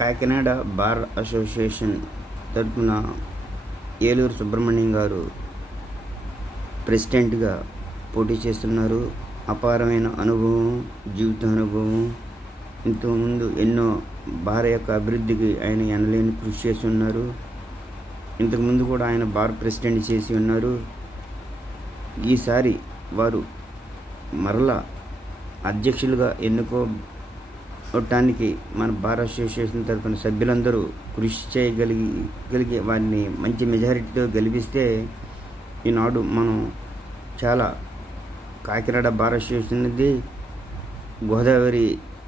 Kakinada bar association తరఫున ఏలూరు సుబ్రహ్మణ్యం గారు ప్రెసిడెంట్గా పోటీ చేస్తున్నారు. అపారమైన అనుభవం జీవిత అనుభవం. ఇంతకుముందు ఎన్నో బార్ యొక్క అభివృద్ధికి ఆయన ఎనలేని కృషి చేసి ఉన్నారు. ఇంతకుముందు కూడా ఆయన బార్ ప్రెసిడెంట్ చేసి ఉన్నారు. ఈసారి వారు మరలా అధ్యక్షులుగా ఎన్నుకో ఉండటానికి మన బార్ అసోసియేషన్ తరఫున సభ్యులందరూ కృషి చేయగలిగి గలిగి వారిని మంచి మెజారిటీతో గెలిపిస్తే ఈనాడు మనం చాలా కాకినాడ బార్ అసోసియేషన్ ఇది గోదావరి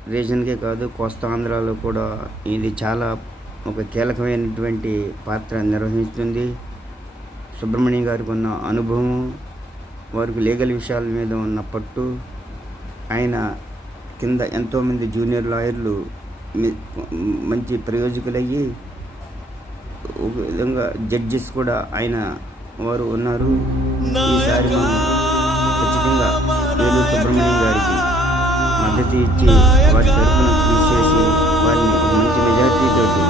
రీజన్కే కాదు కోస్తా ఆంధ్రాలో కూడా ఇది చాలా ఒక కీలకమైనటువంటి పాత్ర నిర్వహిస్తుంది. సుబ్రహ్మణ్యం గారికి ఉన్న అనుభవం వారికి లీగల్ విషయాల మీద ఉన్న పట్టు ఆయన కింద ఎంతోమంది జూనియర్ లాయర్లు మంచి ప్రయోజకులయ్యి ఒక విధంగా జడ్జెస్ కూడా ఆయన వారు ఉన్నారు. ఈసారి మనం ఖచ్చితంగా సుబ్రహ్మణ్యం గారికి మద్దతు ఇచ్చి వారి తరఫున కృషి చేసి వారిని మంచి మెజార్టీతోటి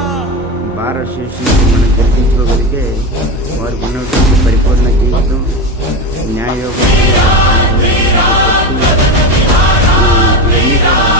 బార్ అసోసియేషన్ మనం గెలిపించుకోగలిగితే వారికి ఉన్నటువంటి పరిపూర్ణ జీవితం న్యాయయోగం vida.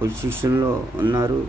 పొజిషన్లో ఉన్నారు.